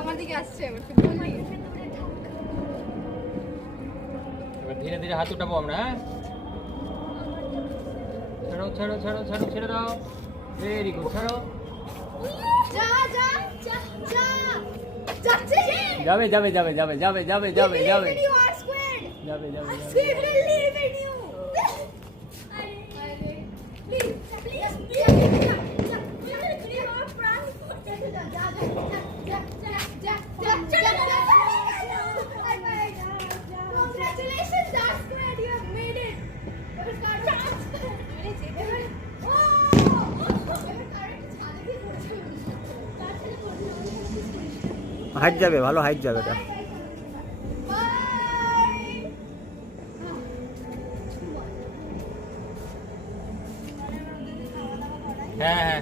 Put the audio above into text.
আমার দিকে আসছে এবার ধীরে ধীরে হাত উঠাবো আমরা। হ্যাঁ, ছাড়ো ছাড়ো ছাড়ো ছাড়ো, ছেড়ে দাও। ভেরি গুড, ছাড়ো। যা যা যা যা যাচ্ছে যাবে যাবে যাবে যাবে যাবে যাবে যাবে যাবে you are squared যাবে যাবে I will leave in you please please you are prank congratulations Dark Squared you have made it height যাবে, ভালো হাইট যাবে এটা। হ্যাঁ হ্যাঁ।